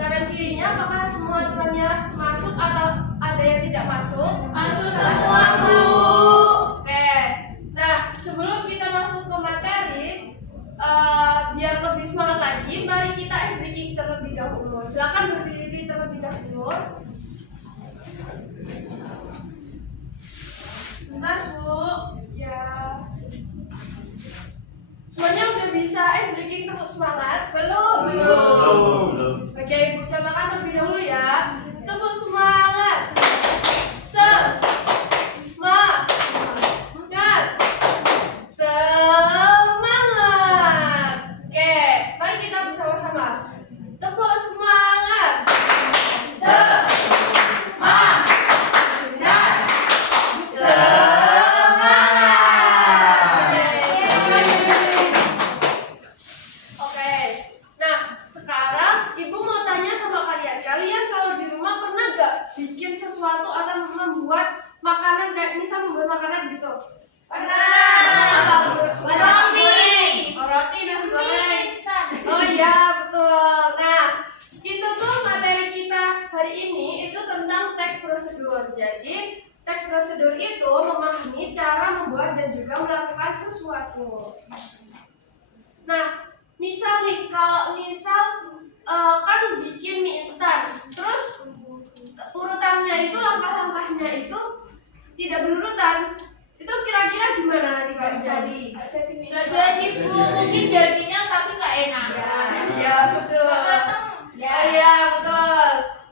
kanan kirinya apakah semua semuanya masuk atau ada yang tidak masuk? Masuk semua, Bu. Oke. Nah, sebelum kita masuk ke materi, biar lebih semangat lagi, mari kita ice breaking terlebih dahulu. Silakan berdiri terlebih dahulu. Bentar, Bu. Ya. Semuanya udah bisa ice breaking, tepuk semangat? Belum. Oke, Ibu contohkan terlebih dahulu ya. Tepuk semangat. Semangat. Oke, mari kita bersama-sama. Tepuk semangat. Oke. Nah, sekarang Ibu mau tanya sama kalian. Kalian kalau di rumah pernah gak bikin sesuatu atau membuat makanan kayak misal membuat makanan gitu? Pernah. Buat Roti. Oh, roti, nasi goreng. Oh iya, betul. Nah, itu tuh materi kita hari ini itu tentang teks prosedur. Jadi, teks prosedur itu memahami cara membuat dan juga melakukan sesuatu. Nah, misal nih, kalau misal kan bikin mie instan, terus urutannya itu langkah-langkahnya itu tidak berurutan. Itu kira-kira gimana nanti kalau Jadi. mie Nggak instan? jadi, Bu. Mungkin jadinya tapi nggak enak. Ya, betul. Ya, betul.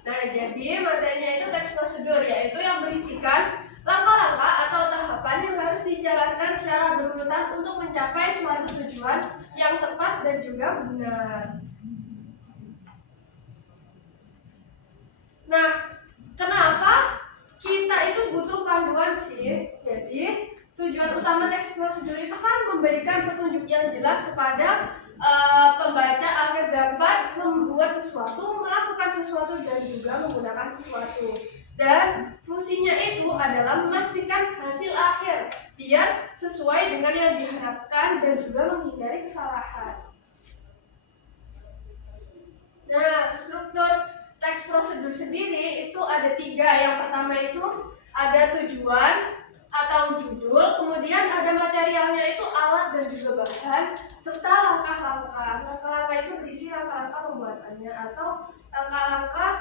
Nah, jadi materinya itu teks prosedur, yaitu yang berisikan langkah-langkah atau tahapan yang harus dijalankan secara berurutan untuk mencapai suatu tujuan yang tepat dan juga benar. Nah, kenapa kita itu butuh panduan sih? Jadi, tujuan utama teks prosedur itu kan memberikan petunjuk yang jelas kepada pembaca agar dapat membuat sesuatu, melakukan sesuatu dan juga menggunakan sesuatu. Dan fungsinya itu adalah memastikan hasil akhir biar sesuai dengan yang diharapkan dan juga menghindari kesalahan. Nah, struktur teks prosedur sendiri itu ada 3. Yang pertama itu ada tujuan atau judul, kemudian ada materialnya itu alat dan juga bahan, serta langkah-langkah. Langkah-langkah itu berisi langkah-langkah pembuatannya atau langkah-langkah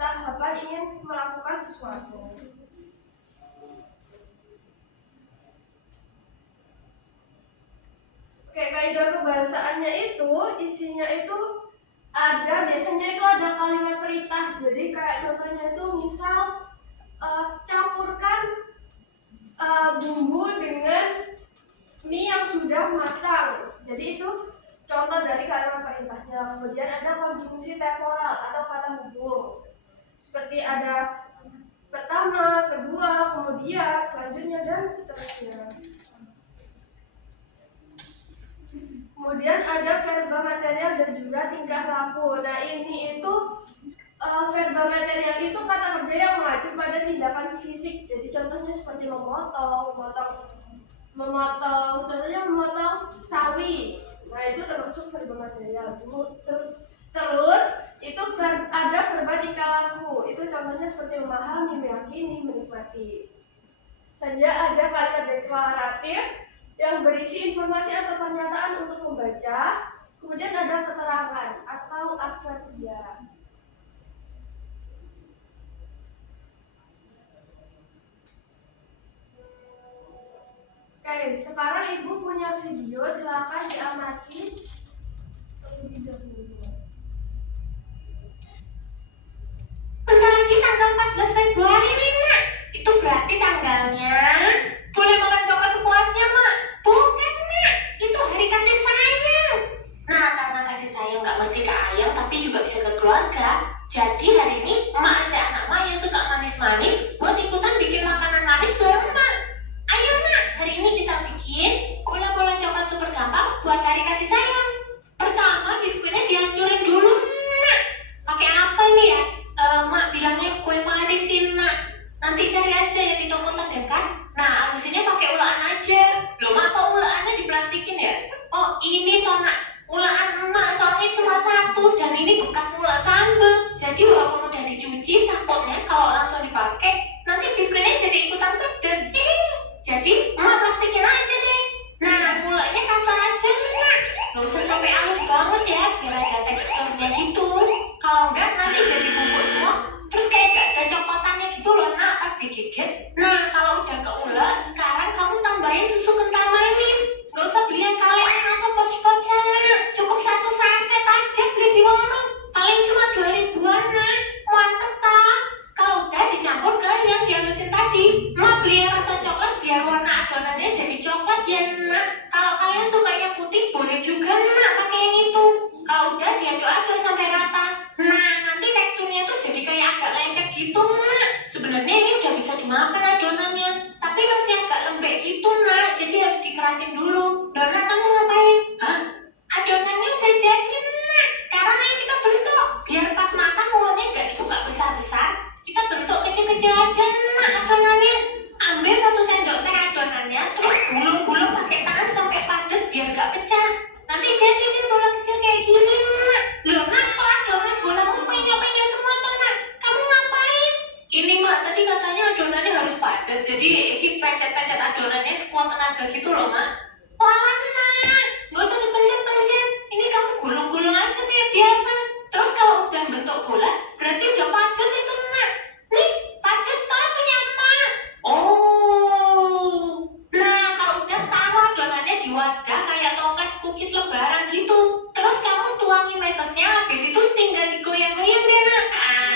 tahapan ingin melakukan sesuatu. Oke, kaidah kebahasaannya itu isinya itu biasanya itu ada kalimat perintah. Jadi kayak contohnya itu misal campurkan bumbu dengan mie yang sudah matang. Jadi itu contoh dari kalimat perintahnya. Kemudian ada konjungsi temporal atau kata hubung. Seperti ada pertama, kedua, kemudian, selanjutnya dan seterusnya. Kemudian ada verba material dan juga tingkah laku. Nah, ini itu verba material itu kata kerja yang mengacu pada tindakan fisik. Jadi contohnya seperti contohnya memotong sawi. Nah, itu termasuk verba material. Terus itu ada verba tingkah laku. Itu contohnya seperti memahami, meyakini, menikmati. Saja ada kalimat deklaratif yang berisi informasi atau pernyataan untuk membaca. Kemudian ada keterangan atau adverbial. Oke, sekarang Ibu punya video, silakan diamati terlebih dahulu. Bentar lagi tanggal 14 Februari nih, Mak. Itu berarti tanggalnya boleh makan coklat sepuasnya, Mak. Bukan, Mak. Itu hari kasih sayang. Nah, karena kasih sayang nggak mesti ke ayang, tapi juga bisa ke keluarga. Jadi hari ini Mak ajak anak Mak yang suka manis-manis buat ikutan bikin makanan manis bareng Mak. Ayo, Mak. Hari ini kita bikin bola-bola coklat super gampang buat hari kasih sayang. Pertama, biskuitnya dihancurin dulu, Mak. Pakai apa ini ya? Mak bilangnya kue manis sih, Nak. Nanti cari aja ya di toko terdekat. Nah, halusinnya pakai ulaan aja. Loh, Mak, kok ulaannya diplastikin ya? Oh, ini toh, Nak. Ulaan Mak soalnya cuma 1 dan ini bekas ulak 1. Jadi takutnya kalau langsung dipakai nanti biskuitnya jadi ikutan pedes. Jadi emak plastikin aja deh. Nah, gulanya kasar aja nak. Gak usah sampai halus banget ya, biar ada teksturnya gitu. Kalau enggak nanti jadi bubuk semua. Terus kayak gak ada cokotannya gitu loh nak pas digigit. Nah, kalau udah keulek, sekarang kamu tambahin susu kental manis. Gak usah beli yang kalengan atau poch-pochan nak. Cukup 1 saset aja beli di warung. Paling cuma 2.000-an nak. Mantep tak? Kalau udah dicampur ke yang dihalusin tadi. Mak beli yang rasa coklat biar warna adonannya jadi coklat ya nak. Kalau kalian suka yang putih boleh juga nak pakai yang itu. Kalau udah diaduk-aduk sampai rata. Nah, nanti teksturnya tuh jadi kayak agak lengket gitu nak. Sebenarnya ini udah bisa dimakan adonannya, tapi masih agak lembek gitu nak. Jadi harus dikerasin dulu. Dona, kamu ngapain? Hah? Adonannya udah jadi nak. Sekarang ayo kita bentuk. Biar pas makan mulutnya gak besar-besar. Kita bentuk kecil-kecil aja nak adonannya. Ambil 1 sendok teh adonannya, terus gulung-gulung pakai tangan sampai padat biar gak pecah. Nanti jadi nih bola kecil kayak gini nak. Loh nak, kok adonan bolamu penya-penya semua tuh nak? Kamu ngapain? Ini mak, tadi katanya adonannya harus padat. Jadi ini pencet-pencet adonannya sekuat tenaga gitu loh mak. Walah nak, gak usah dipencet-pencet. Ini kamu gulung-gulung aja kayak biasa. Terus kalau udah bentuk bola, berarti udah padat itu nak. Nih, padat tau punya emak. Oh, nah kalau udah taruh adonannya di wadah kayak toples cookies lebaran gitu. Terus kamu tuangin mesesnya, habis itu tinggal digoyang-goyang deh nak.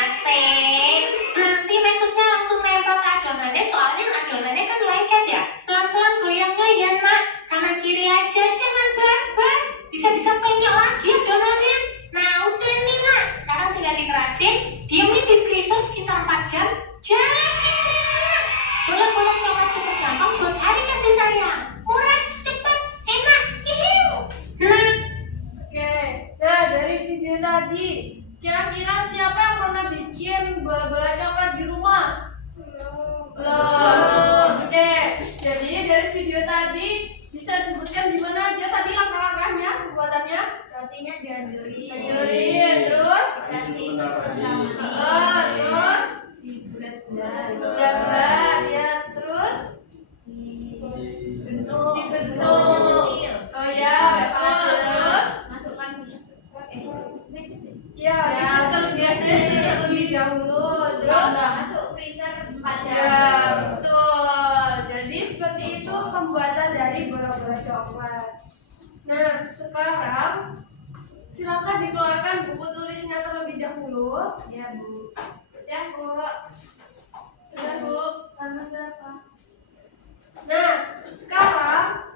Asik. Nanti mesesnya langsung nempel ke adonannya, soalnya adonannya kan lengket ya. Pelan-pelan goyangnya ya nak. Kanan kiri aja, jangan barbar. Bisa-bisa penyok lagi adonannya. Nah udah nih nak, sekarang tinggal dikerasin, diemin di freezer sekitar 4 jam. Jadi deh nak, bola-bola coklat super gampang buat hari kasih sayang. Murah, cepet, enak, hihiu. Nah, Oke, nah dari video tadi, kira-kira siapa yang pernah bikin bola-bola coklat di rumah? Belum. Oke, jadi dari video tadi bisa disebutkan gimana aja tadi langkah-langkahnya pembuatannya? Rotinya dihancurin. Hancurin, terus? Kasih susu kental Terus? Bulat-bulat, ya, terus? dibentuk Dibentuk. Oh ya, betul, terus? masukkan Ya, terlebih dahulu, terus? masuk freezer 4 jam. Ya, betul. Jadi seperti itu pembuatan dari bola-bola coklat. Nah, sekarang silakan dikeluarkan buku tulisnya terlebih dahulu. Ya, Bu. Ya, Bu. Ya, Bu. Halaman berapa? Nah, sekarang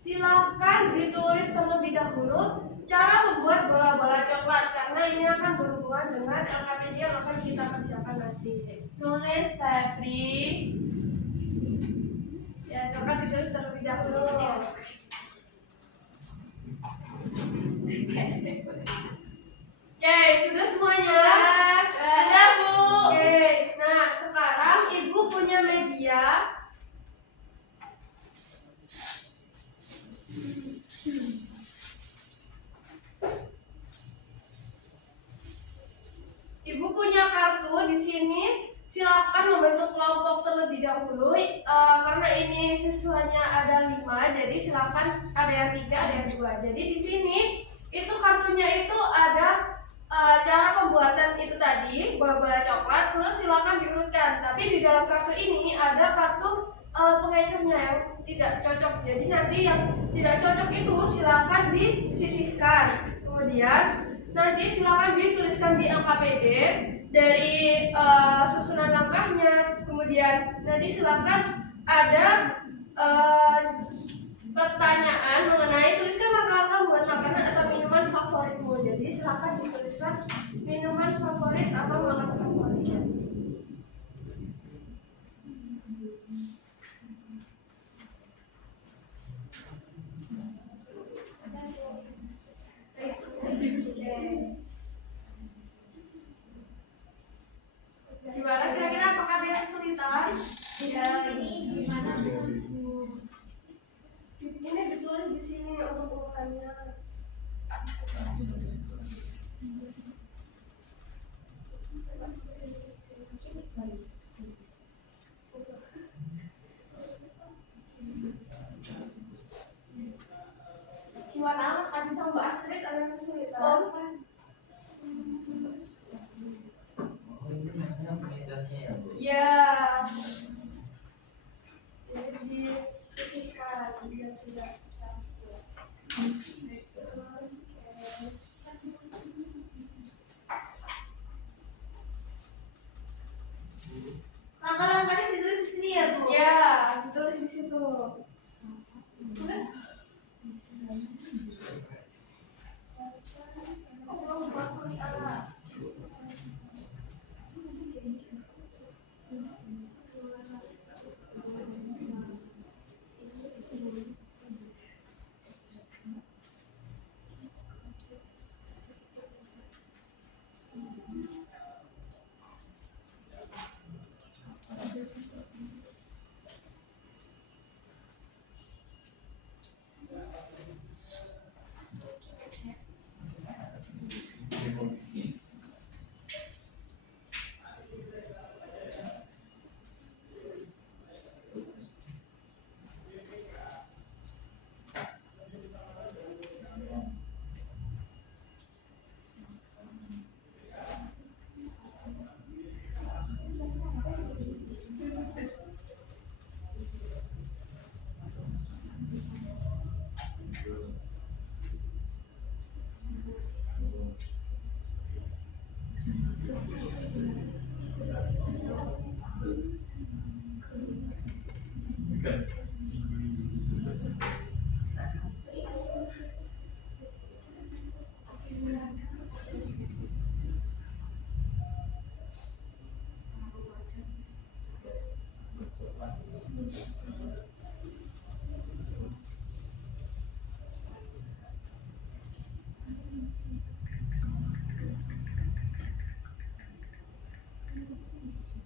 silahkan ditulis terlebih dahulu cara membuat bola-bola coklat karena ini akan berhubungan dengan LKPD yang akan kita kerjakan nanti. Tulis Febri. Ya, silahkan ditulis terlebih dahulu. Oke, sudah semuanya? Sudah Bu. Oke, nah sekarang Ibu punya media. Ibu punya kartu di sini. Silakan membentuk kelompok terlebih dahulu. Karena ini siswanya ada 5, jadi silakan ada yang 3, ada yang 2. Jadi di sini itu kartunya itu ada cara pembuatan itu tadi bola-bola coklat. Terus silakan diurutkan. Tapi di dalam kartu ini ada kartu pengecurnya yang tidak cocok. Jadi nanti yang tidak cocok itu silakan disisihkan. Kemudian nanti silakan dituliskan di LKPD dari susunan langkahnya. Kemudian nanti silakan ada pertanyaan mengenai tuliskan makanan buat makanan atau minuman favoritmu. Jadi silakan dituliskan minuman favorit atau makanan favorit. Gimana kira-kira, apakah ada yang kesulitan? Ya, ini gimana Bu? Ini ditulis di sini untuk urutannya. Oh, ini maksudnya penginjatnya ya, Bu? Ya. Jadi sisihkan biar tidak campur. Langkah-langkahnya ditulis di sini ya, Bu? Ya, ditulis di situ. Terus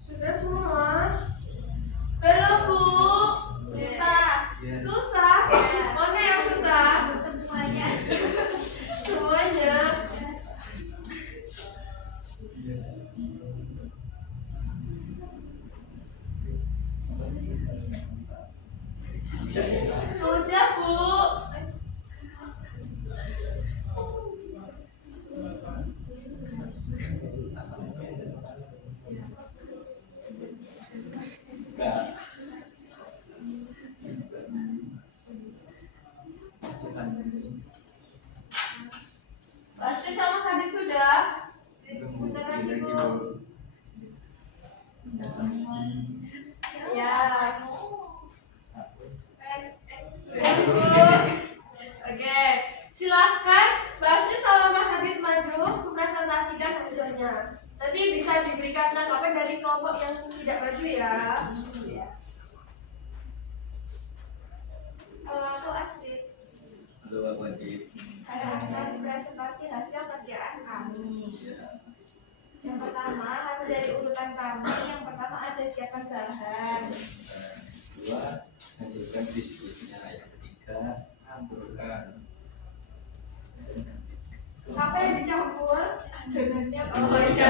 Sudah semua? belum, Bu. Susah. Iya. Susah? Ya. Mana yang susah? Semuanya. Semuanya. Sudah, Bu. Enggak. Masukkan ini. Pasti sama Sadit sudah. Bentar lagi, Bu. Ya. Oke, silakan Basri sama Mas Adit maju mempresentasikan hasilnya. Nanti bisa diberikan tanggapan dari kelompok yang tidak maju ya. Halo, aku Astrid. Halo, Pak Wajib. Saya akan presentasi hasil kerjaan kami. Yang pertama, hasil dari urutan kami. Yang pertama ada siapkan bahan. Dua, hancurkan biskuitnya. Yang ketiga, campurkan. Apa yang dicampur? Adonannya. Oh iya.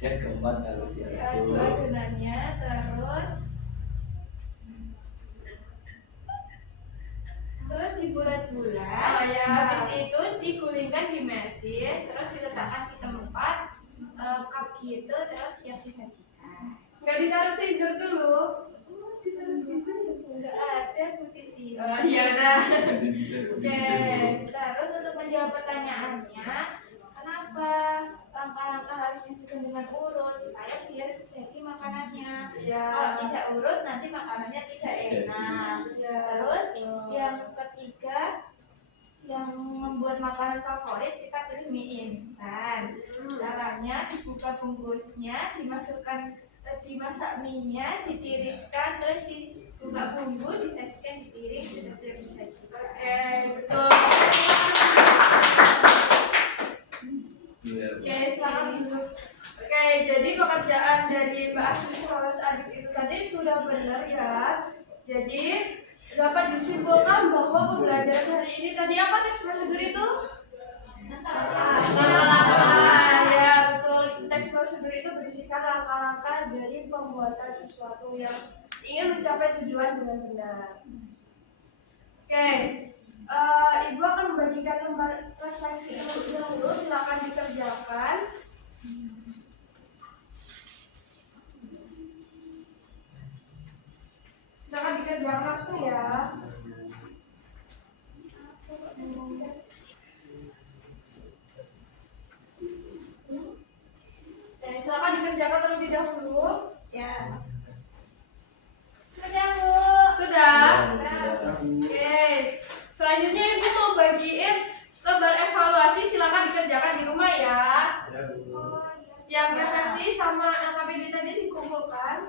Yang keempat harus Diaduk diaduk. adonannya, terus dibulat-bulat. Oh, ya. Habis itu digulingkan di mesis, terus diletakkan di tempat cup gitu, terus siap disajikan. Nggak ditaruh freezer dulu. Enggak ada putih sih. Oh iya udah. Oke, terus untuk menjawab pertanyaannya, kenapa langkah-langkah harus disusun dengan urut supaya biar jadi makanannya. Iya. Kalau tidak urut nanti makanannya tidak enak. Iya. Terus yang ketiga, yang membuat makanan favorit kita pilih mie instan. Caranya dibuka bungkusnya, dimasak mie-nya, ditiriskan, terus dibuka bumbu, disajikan di piring, sudah siap disajikan. Oke, betul. Oke, silakan duduk. Oke, jadi pekerjaan dari Mbak Asri sama Mas Adit itu tadi sudah benar ya. Jadi dapat disimpulkan bahwa pembelajaran hari ini tadi apa teks prosedur itu? Langkah-langkah. Ya, betul. Teks prosedur itu berisikan langkah-langkah dari pembuatan sesuatu yang ingin mencapai tujuan dengan benar. Oke, Ibu akan membagikan lembar refleksi terlebih dahulu. Yang prestasi sama LKPD tadi dikumpulkan.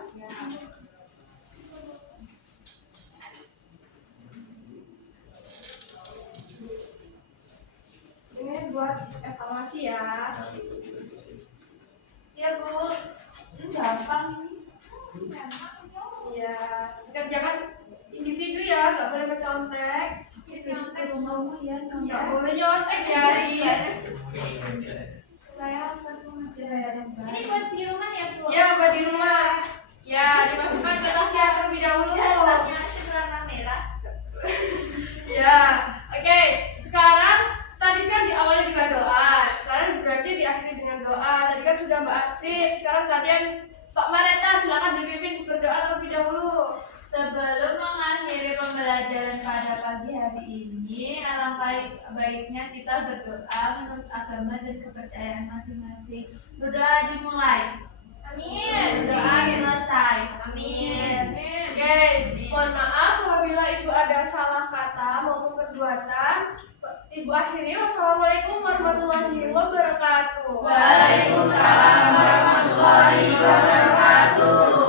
Ini buat evaluasi ya. Ya Bu, gampang ini. Ya, kerjakan individu ya, nggak boleh mencontek. Itu rumahmu ya, Nggak boleh nyontek ya. Iya. Saya akan mengajarkan. Ini buat di rumah ya Bu? Ya, buat di rumah. Ya, dimasukkan ke tasnya terlebih dahulu. Tasnya masih warna merah. Ya, oke. Sekarang tadi kan diawali dengan doa. Sekarang berarti diakhiri dengan doa. Tadi kan sudah Mbak Astrid. Sekarang kalian Pak Mareta silakan dipimpin berdoa terlebih dahulu. Sebelum mengakhiri pembelajaran pada pagi hari ini, alangkah baiknya kita berdoa menurut agama dan kepercayaan masing-masing. Berdoa dimulai. Amin. Berdoa selesai. Amin. Oke, mohon maaf apabila Ibu ada salah kata maupun perbuatan. Ibu akhiri. Wassalamualaikum warahmatullahi wabarakatuh. Waalaikumsalam warahmatullahi wabarakatuh.